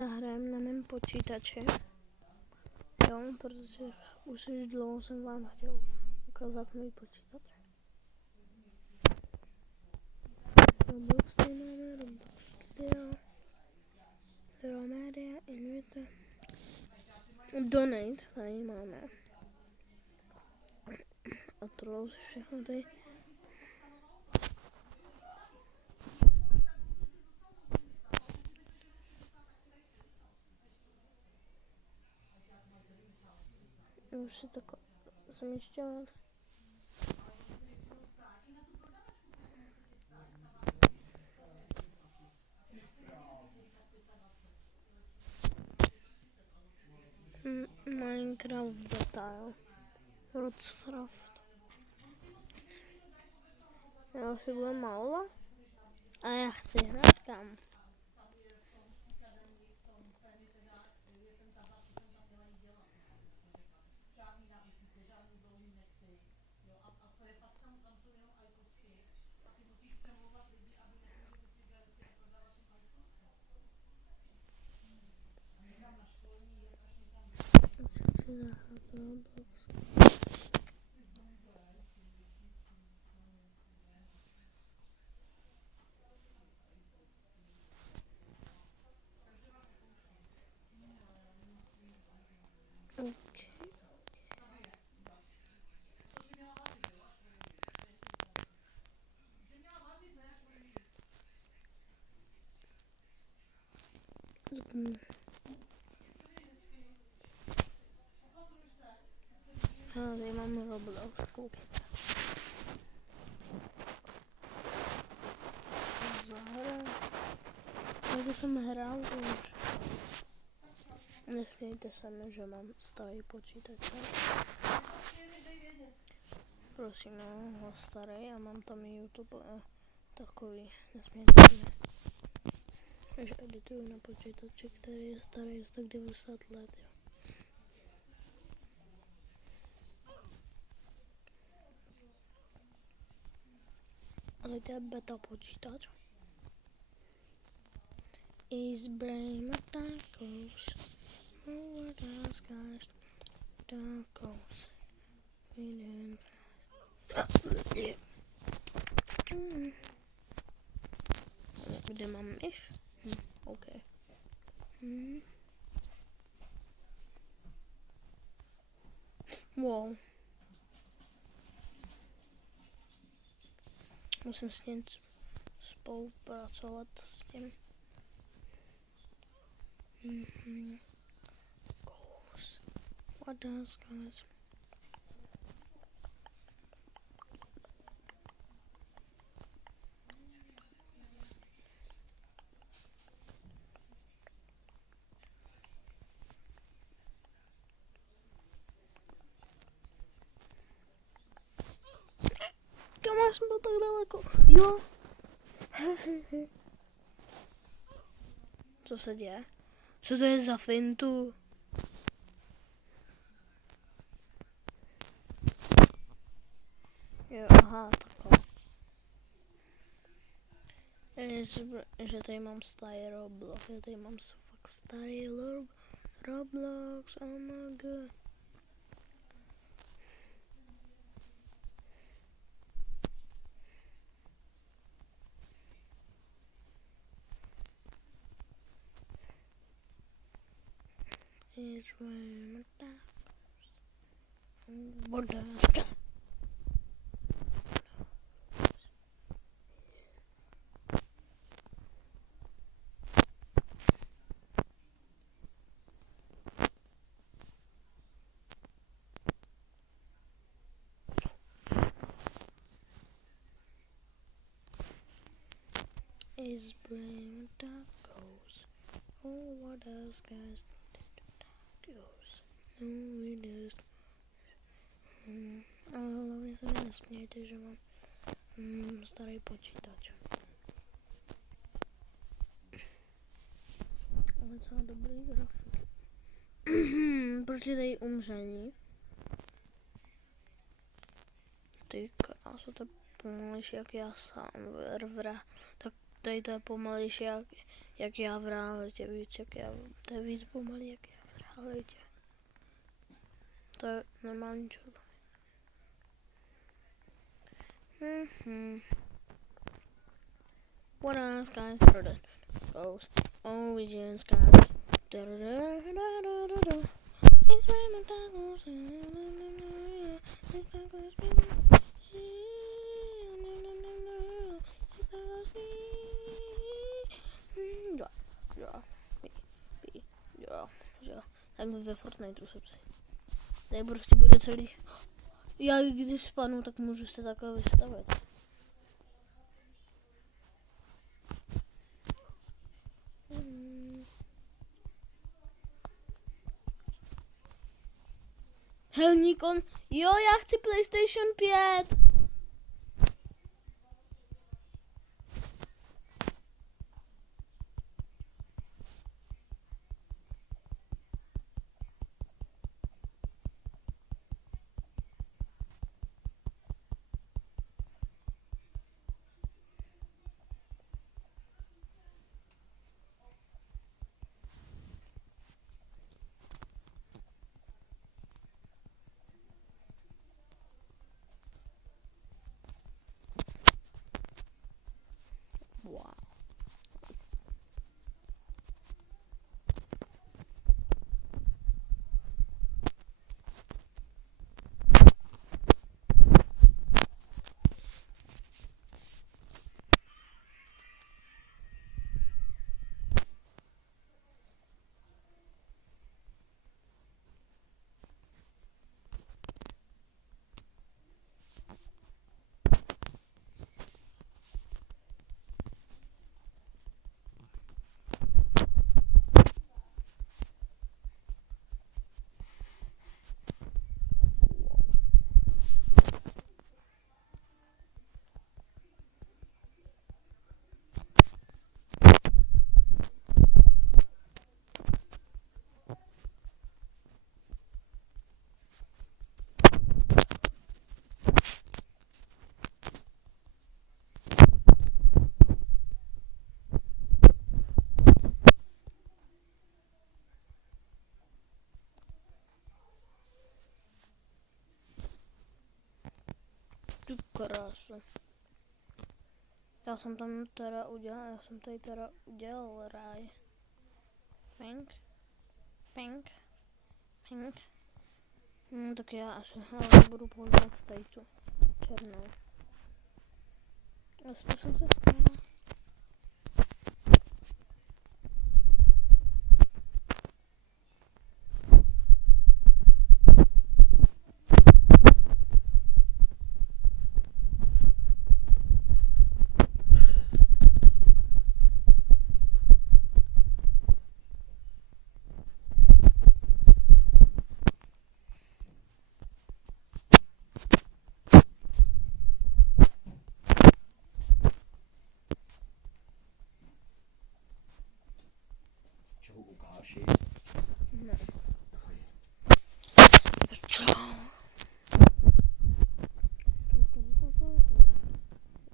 Zahrajem na mém počítači, jo, protože už dlouho jsem vám chtěl ukázat můj počítač. Roblox, tady máme Roblox Studio, Romedia, Invite, Donate, tady máme. A tohle všechno tady. Už si tak zamýšlet. Minecraft detail. Rodscraft. Já si budu malovat. A já chci hrát kam. Chci zahrát Roblox. Tady mám Roblox, koukejte. Tady jsem hrál už. Nesmějte se mi, že mám starý počítač. Prosím, mám ho starý a mám tam YouTube a takový. Nesmějte se mi, že edituju na počítači, který je starý, tak 90 let. Jo. Ale to je beta počítač. Is brain tacos. Oh, what else guys? Tacos. Kde mám myš? OK. Wow. Musím s ním spolupracovat s tím. Goals. What does guys? Kam jsem byl tak daleko? Jo. Co se děje? Co to je za fintu? Jo, aha, takhle. Že tady mám starý Roblox, že tady mám fakt starý Roblox, oh my god. Is when Bodaska. Is brain tacos. Oh, what else guys? Tacos. No, it is. Ale hlavně se mi nesmějte, že mám starý počítač. Ale docela dobrý grafik. Proč je tady umření? Ty krásu, to je pomalejší jak já sám. Tak tady to je pomalejší jak já v realitě, víc, to je víc pomalý, jak já v realitě. To je normální člověk. What else guys goes always in skies. It's raining tacos. Jo. Tak ve Fortniteu se psi. Tady prostě bude celý. Já když spadnu, tak můžu se takhle vystavit. Helníkon, jo, já chci PlayStation 5. Wow. Ty krásu. Já jsem tady teda udělal ráj. Pink. Tak já asi budu používat tady tu černou. Asi jsem se chtěla. Ne.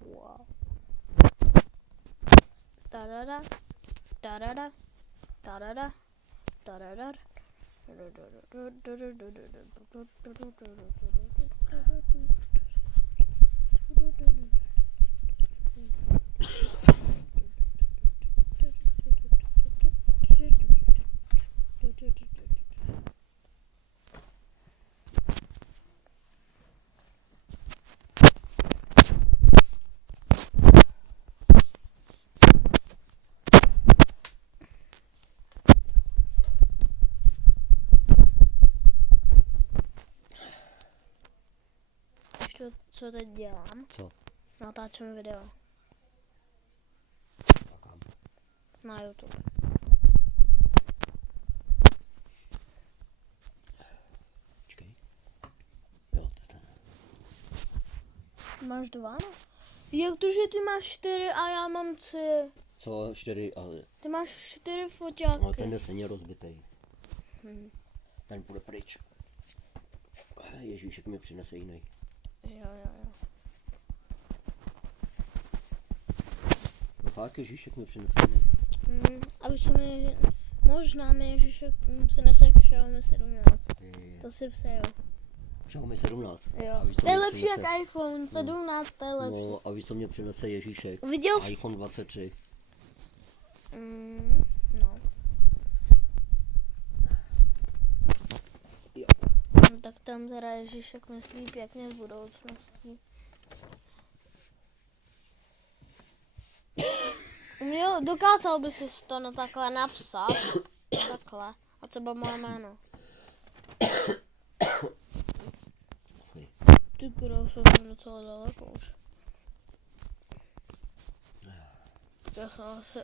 Wow. Tarara. Co teď dělám? Co? Natáčím video. A kam? Na YouTube. Počkej. Jo, to je ten. Máš 2? Jak to, že ty máš 4 a já mám 3? Co? 4, ale... Ty máš 4 foťáky. No, ten je stejně rozbitej. Ten půjde pryč. Ježíšek mi přinese jiný. Jo. No fakt, Ježíšek mi přinese jiný. Aby se mi, možná mi Ježíšek se nese k Xiaomi 17. To si přeju. Xiaomi 17. Jo. A víš, co To je mě lepší jak přinese? iPhone 17, to je lepší. No a víš, co mě přinese Ježíšek? Viděl jsi? iPhone 23. No. Jo. No, tak tam teda Ježíšek myslí pěkně z budoucností. Jo, dokázal by si to takhle napsat. Takhle. A třeba moje jméno. Ty kdo, jsem docela daleko už. Já jsem asi